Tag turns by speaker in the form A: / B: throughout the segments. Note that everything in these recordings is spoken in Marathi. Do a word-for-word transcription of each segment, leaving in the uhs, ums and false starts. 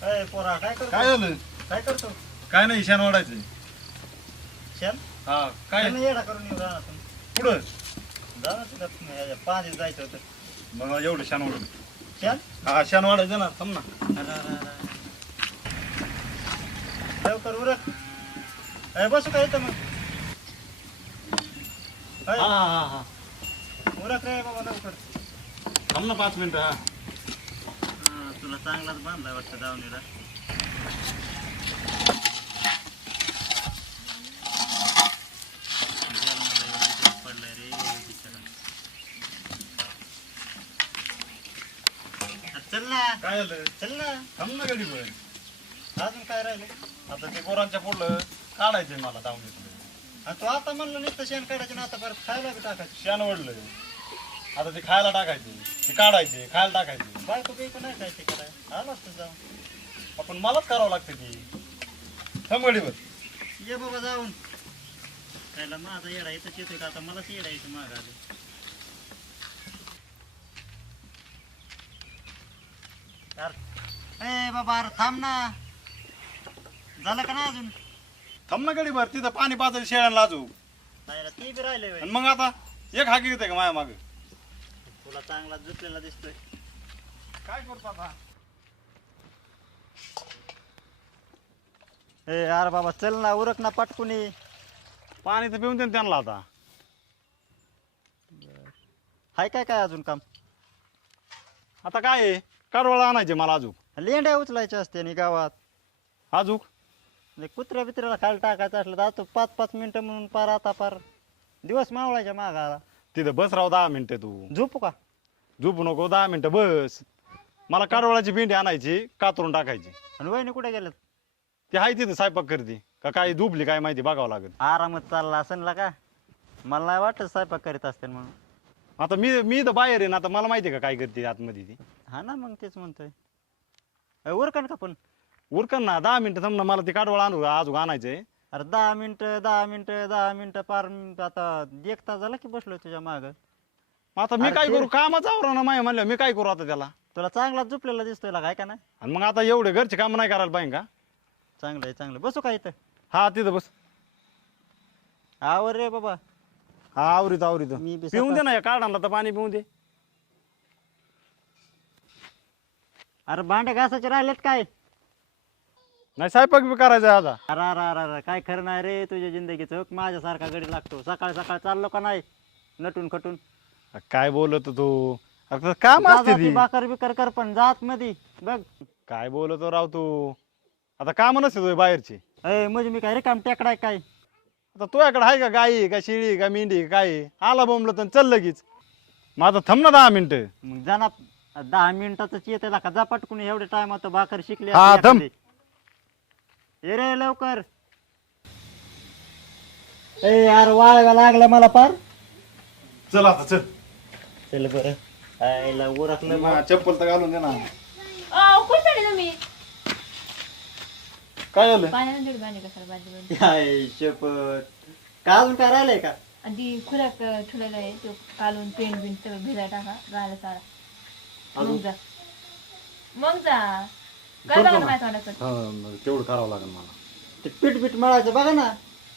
A: अय पोरा काय करतो?
B: काय झालं?
A: काय करतो?
B: काय नाही शान वाढायचं.
A: शेण?
B: हा काय
A: शेण येडा करून येऊ राहणार तुम्ही.
B: पुढं
A: जा ना तिला ह्याच्या पाण्यात जायचं होतं.
B: मग एवढं शान वाढून
A: शेण?
B: हा शान वाढायचं ना. थांब ना.
A: अरे, अरे, अरे. लवकर उरक. अय बसू काय इथं मग? अय,
B: हा हा हा हा
A: उरक रे बाबा लवकर.
B: थांब ना पाच मिनिटं. हा
A: हा, तुला चांगलाच बांधलाय वाटतं दावणीला. पडलाय रे बिचारा. अरे चल ना,
B: काय झालं?
A: चल ना.
B: थांब ना गाडी पण.
A: अजून काय राहिलं?
B: आता ते पोरांच्या पुढलं काढायचंय मला दावणीतलं.
A: आणि तू आता म्हणलं नुसतं शेण काढायचं ना, आता परत खायला बी टाकायचं.
B: शान वाढलंय. आता ते खायला टाकायचे, ते काढायचे, खायला टाकायचे.
A: बायको बिको नाही काय ते कराय आला असतं जाऊन.
B: आपण मलाच करावं लागतं ती. थांब गाडीवर.
A: ये बाबा जाऊन. खायला माझा येडा इथंच येतोय का आता मलाच येडा येतं मागं आलं. अरे ए बाबा अरे थांब ना. झालं का ना अजून?
B: थांब ना गाडीवर. तिथं पाणी पाजायचं शेळ्यांना लाजू.
A: नाही ना ती बी राहिले
B: आणि मग आता एक हाकी येते का माझ्या मागं?
A: तुला चांगला जुटलेला दिसतोय.
B: काय करतो आता?
A: ए अरे बाबा चल ना, उरक ना पटकुनी.
B: पाणी तर पिऊन दे ना त्यांना आता.
A: हाय काय काय अजून काम?
B: आता काय आहे? कडवळा आणायचे मला अजूक.
A: लेंड्या उचलायच्या असते आणि गावात
B: अजूक
A: कुत्र्या बित्र्याला खाली टाकायचं असलं तर आता पाच पाच मिनिटं म्हणून पार आता पार दिवस मावळायच्या मागाला.
B: तिथं बस राव दहा मिनिटं. तू
A: झोपू का?
B: झोपू नको. दहा मिनिटं बस. मला कडवळाची भेंडी आणायची, कातरून टाकायची.
A: आणि वहिनी कुठे गेल्यात?
B: ती आहे तिथं स्वयंपाक करते का काय झोपली काय माहिती, बघावं लागेल.
A: आरामात चालला असेल ना का? मला नाही वाटत स्वयंपाक करीत असतील म्हणून.
B: आता मी मी तर बाहेर आहे ना, आता मला माहिती आहे का काय करते आतमध्ये ती.
A: हा ना मग तेच म्हणतोय. अ, उरकन का पण?
B: उरकन ना. दहा मिनिटं थांब ना. मला ती कडवळा आणू अजून आणायचंय.
A: अरे दहा मिनिटं दहा मिनिटं दहा मिनिटं पार आता एक तास झाला की बसलोय तुझ्या माग.
B: आता मी
A: अरे
B: काय
A: ते-
B: करू? कामाच आवरा ना माय म्हणलं. मी काय करू आता त्याला?
A: तुला चांगला झोपलेला दिसतोय लागा, आहे का नाही?
B: आणि मग आता एवढे घरचे काम नाही करायला पाहिजे का?
A: चांगलं आहे चांगलं. बसू का इथं?
B: हा तिथं बस.
A: आवर रे बाबा.
B: हा आवरीत आवरीत.
A: मी बी
B: पिऊन दे
A: सकाळ-
B: ना. या कार्डाला तर पाणी पिऊन दे.
A: अरे भांडे घासाचे राहिलेत काय?
B: नाही स्वयंपाक बी करायचा आता.
A: अरे अरे अरे अरे काय खरं नाही रे तुझ्या जिंदगीचं. माझ्यासारखा गडी लागतो. सकाळ सकाळ चाललो का नाही नटून खटून.
B: काय बोलत तू? आता काम
A: जा
B: असते
A: जा ती
B: ती.
A: बाकर बिकर कर पण जात मध्ये बघ.
B: काय बोलतो राव तू? आता काम नसते तुझे बाहेरची.
A: अय म्हणजे मी काय रे काम टेकडाय काय?
B: आता तुझ्याकडे आहे का गाई का शिळी का मेंढी का काय? आला बोंबलं तर चल लगेच. मग आता थांब ना दहा मिनिटं.
A: मग जाना दहा मिनिटातच येते का? जा पटकून एवढे टाइम होतो भाकर शिकले
B: हा,
A: असते
B: थांब.
A: एखादी. ये रे लवकर. ए यार वाळवा लागला मला पार.
B: चल आता चल.
A: चल बरं. आईला उरकलं बा.
B: चप्पल तर घालून दे ना.
C: अहो, कुठं चालले तुम्ही?
B: काय झालं?
C: पाण्यानं थोडी भांडी कशाला भांडी भांडी.
A: काय शपथ. का अजून काय राहिलंय का?
C: आणि ती खुराक ठेवलेला आहे तो कालून पेंट बिंट सगळं भिजाय टाका राहिला सारा. मग
A: अजून?
C: जा मग जा काय
B: करतो
C: बघा
B: ना.
C: माझ्या तोंडाकडे.
B: हा मग तेवढं करावं लागेल मला.
A: ते पीठ बीठ मळायचं बघा ना.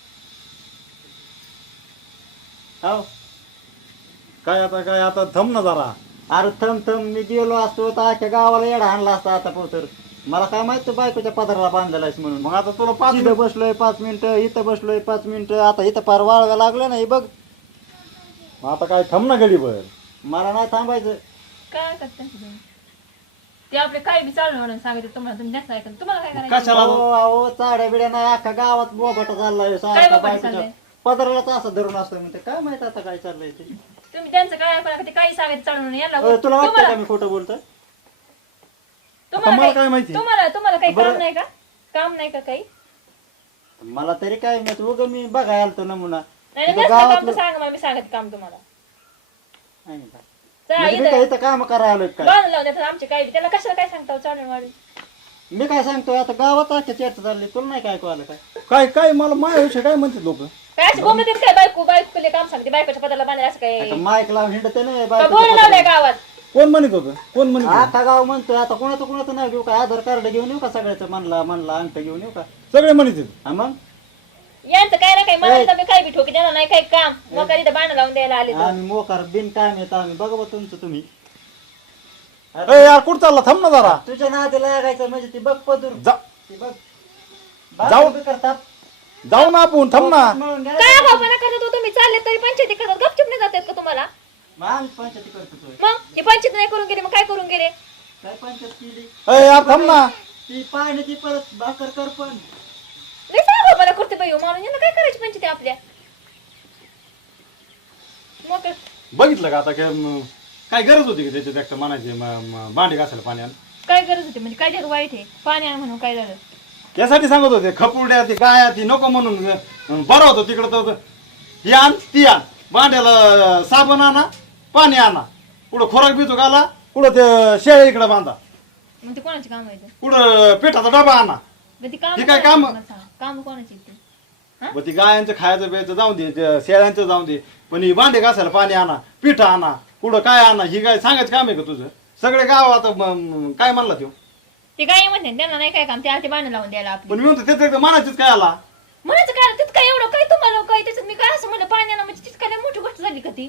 A: हो
B: काय आता काय आता थांब ना जरा.
A: अरे थम थम मी गेलो असतो तर अख्ख्या गावाला येडा आणला असता आता पोतर. मला काय माहित तू बायकोच्या पदराला बांधलेला आहेस म्हणून.
B: मग आता तुला पाच
A: इथं बसलोय पाच मिनिटं इथं बसलोय पाच मिनिटं आता इथं पार वाळवा लागलं ना हे बघ.
B: मग आता काय थांब ना गडीवर.
A: मला नाही थांबायचं.
C: काय करता तुम्ही? ते आपले काय बी चालू म्हणून सांगितलं तुम्हाला. तुम्ही जास्त ऐकलं तुम्हाला काय करायचं?
B: कशाला?
A: अहो अहो चाड्या बिड्या नाही अख्खा गावात बोबाटा चाललाय
C: काय
A: सारखा
C: बोबाटा
A: बायकोच्या
C: चाललाय?
A: पदरालाच असं धरून असतोय म्हणते काय माहित आता काय चाललंय ते.
C: तुम्ही त्यांचं काय ऐकू नका. ते काही सांगायचं चालू म्हणून याला
A: अहो, तुला वाटतं का
C: तुम्हाला
A: मी खोटं बोलतोय?
C: तुम्हाला
B: मला
C: काय-
B: काय माहिती?
C: तुम्हाला तुम्हाला काही
A: बरं.
C: काम नाही का? काम नाही का काही?
A: मला तरी काय माहित उगा मी बघायला आलतो नमुना.
C: नाही
A: इथं
C: नसतं काम तर
A: गावातलं-
C: सांगा मला. मी सांगत काम तुम्हाला.
A: नाही का?
C: चला
A: म्हणजे मी
C: इथं
A: काय इथं काम करायला आलोय काय?
C: बांधून लावून देतात आमचे काही बी. त्याला कशाला काय सांगता चालू वाढून?
A: मी काय सांगतोय आता गावात अख्ख्या चर्चा चालली तुला नाही काय ऐकू आलं काय?
B: काय काय मला माझ्याविषयी काय म्हणते लोक?
C: काय अशी बोंबलत आहेत काय बायको बायकोले काम सांगते बायकोच्या पदाला बांधायला असं काय
A: आता माईक लावून हिंडते नाही
C: का बोर्ड लावलाय
A: बायको.
C: गावात?
B: कोण म्हणत होतं कोण म्हणत होतं?
A: आता गाव म्हणतोय आता कोणाचं कोणाचं नाव घेऊ का आधार कार्ड घेऊन येऊ का सगळ्याचं म्हणला म्हणला अंक घेऊन येऊ का
B: सगळे म्हणत होते.
A: हा मग
C: यांचं काय ना काय मला तर मी काय बी ठोकी देणार नाही काही काम मग कधी बाण लावून द्यायला आले तर
A: आम्ही मोकार बिन काय येत आम्ही बघा बा तुमचं तुम्ही
B: ए यार कुठं चालला थांब ना जरा.
A: तुझ्या नादी लागायचं म्हणजे ती बघ पदूर
B: जा-
A: ती बघ
B: जाऊ.
A: बाकी करतात
B: जाऊ ना आपण थांब ना.
A: मिळून घ्या.
C: काय भावना करत हो तुम्ही चालले तरी पंचायती करतात गपचूप नाही जातात का तुम्हाला
A: मग आम्ही पंचायती करतो तुझी.
C: मग हे पंचायत नाही करून गेले मग काय करून गेले
A: काय पंचायत केली
B: ए यार थांब ना.
A: ती पाहिजे ती परत भाकर कर पण
C: लय सांगा मला करते बाई मारून यांना काय करायची पंचायती आपल्या मग काय?
B: बघितलं का आता काय म, काय गरज होती का त्याच्यात एकटं म्हणायचे म- म- भांडी घासायला पाण्यात
C: काय गरज होती म्हणजे काय त्यात वाईट आहे पाणी आण म्हणून काय झालं
B: यासाठी सांगत होते खपुड्या ती काय ती नको म्हणून अं, बरं होतं तिकडं तर ही आण ती आण भांड्याला साबण आणा पाणी आणा कुठं खोराक बिचूक आला कुठं ते शेळ्या इकडं बांधा
C: मग ते कोणाची काम आहे
B: कुठं पिठाचा डबा आणा
C: मग ती काम
B: हे काय काम?
C: काम कोणाची आहेत ती? हा?
B: मग ती गायांचं खायचं प्यायचं जाऊन दे ते शेळ्यांचं जाऊन दे पण ही भांडे घासायला पाणी आणा पीठ आणा कुठं काय आणा ही काय सांगायचं काम आहे का तुझं सगळे गाव आता म- म- काय म्हणला तो
C: ते काय म्हणते त्यांना नाही काय काम ते आधी बाण लावून द्यायला आपली
B: पण मी म्हणतो त्याचं एकदा मनाचीच काय आला
C: म्हणायचं काय तिथं काय एवढं काय तुम्हाला काय त्याच्यात मी काय असं म्हणलं पाण्यानं म्हणजे तिथं काय लय मोठी गोष्ट झाली का ती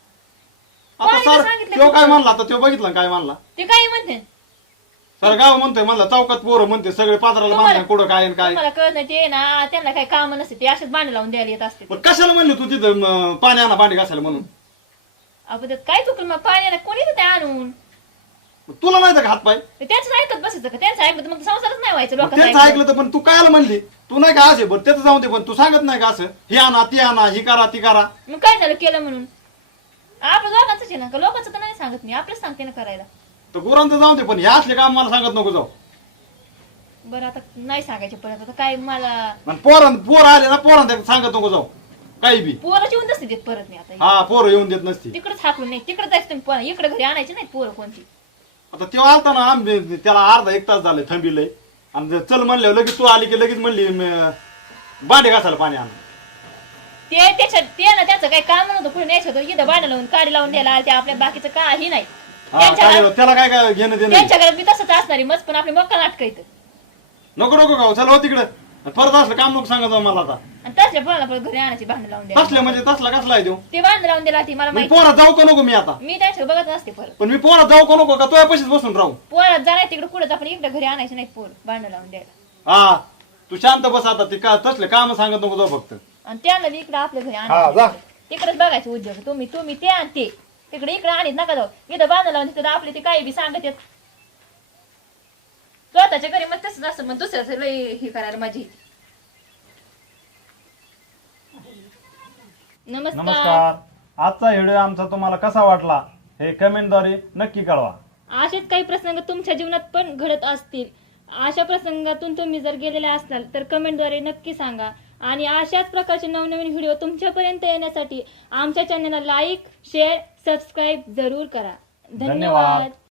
B: आता
C: पाणीला
B: सर
C: सांगितलं
B: तो
C: फक्त.
B: काय म्हणला आता तो बघितलं काय म्हणला
C: ते काय म्हणते
B: सर गाव म्हणतोय म्हणला चौकात पोरं म्हणते सगळे पात्राला
C: तुम्हाला-
B: बांधणार कुठं काय आणि काय
C: तुम्हाला कळत नाही ते ना त्यांना काही काम नसते ते असेच बाण लावून द्यायला येत असते
B: पण कशाला म्हणले तू तिथं म, पाणी आणा भांडी घासायला म्हणून
C: आपण त्यात काय चुकलं मग पाण्याला कोणी येतं ते आणून
B: मग तुला नाही का हात पाय
C: ते त्यांचं ऐकत बसायचं का त्यांचं ऐकलं तर मग संसारच नाही व्हायचं
B: मग
C: लोकांचं
B: त्यांचं
C: ऐकलं.
B: ऐकलं तर पण तू कायला म्हणली तू नाही का असे बरं त्याचं जाऊन दे पण तू सांगत नाही का असं हे आणा ती आणा ही करा ती करा
C: मग काय झालं केलं म्हणून आपलं लोकांचंच आहे ना का लोकांचं तर नाही सांगत मी आपलंच सांगते ना करायला
B: तर गुरांचं जाऊन दे पण हे असले काम मला सांगत नको जाऊ
C: बरं आता नाही सांगायचे परत आता काय मला
B: आणि पोरां पोर आले ना पोरांना सांगत नको जाऊ काही बी
C: पोरं येऊन नसते देत परत नाही आता
B: हा पोरं येऊन देत नसती
C: तिकडेच हाकलून नाही तिकडे जायचं तुम्ही पोरं इकडे घरी आणायची नाही पोरं कोणती
B: आता तेव्हा आलता ना आम्ही त्याला अर्धा एक तास झाले थांबिलंय आणि ते चल म्हणले लगेच तू आली की लगेच म्हणली म, भांडे घासायला पाणी आण
C: ते त्याच्यात ते ना त्याचं काही काम नव्हतं पुढे न्यायचं होतं इथं भांडं लावून काडी लावून द्यायला आले ते आपल्या बाकीचं काही नाही
B: हा,
C: त्यांच्या
B: काय- त्याला काय काय घेणं देणं नाही.
C: त्यांच्या घरात मी तसंच असणारी मस्त पण आपली मक्का नाटक येतं
B: नको नको गाव चला हो तिकडे परत असलं काम नको सांगत जाऊ मला आता
C: आणि तसल्या पोराला परत घरी आणायची भांडं लावून द्यायला
B: तसले म्हणजे तसला कसला आहे देऊ
C: ते भांडं लावून द्यायला ती मला
B: मी
C: माहिती
B: पोरात जाऊ का नको मी आता
C: मी त्याच्या बघत नसते परत
B: पण मी पोरात जाऊ का नको का तुझ्या पैसेच बसून राहू
C: पोरात जाणार तिकडे कुठं आपण इकडे घरी आणायची नाही पोर भांडं लावून द्यायला
B: हा तू शांत बस आता ते का तसले काम सांगत नको जाऊ फक्त
C: आणि त्यांना इकडे आपल्या घरी
B: हा, जा.
C: आणायचं तिकडेच बघायचे उद्योग तुम्ही तुम्ही ते आणि ते तिकडे इकडे आणत नका जाऊ इथं बांधा लावून तिथं आपले ते काही बी सांगत येत स्वतःच्या घरी मग तसंच असं मग दुसऱ्याचं लय हे करायला माझी नमस्कार
B: नमस्कार आजचा व्हिडिओ आमचा तुम्हाला कसा वाटला हे कमेंटद्वारे नक्की कळवा
C: असेच काही प्रसंग तुमच्या जीवनात पण घडत असतील अशा प्रसंगातून तुम्ही जर गेलेले असाल तर कमेंटद्वारे नक्की सांगा आणि अशाच प्रकारचे नवनवीन व्हिडिओ तुमच्यापर्यंत येण्यासाठी आमच्या चॅनलला लाईक शेअर सबस्क्राईब जरूर करा
B: धन्यवाद.
C: धन्यवाद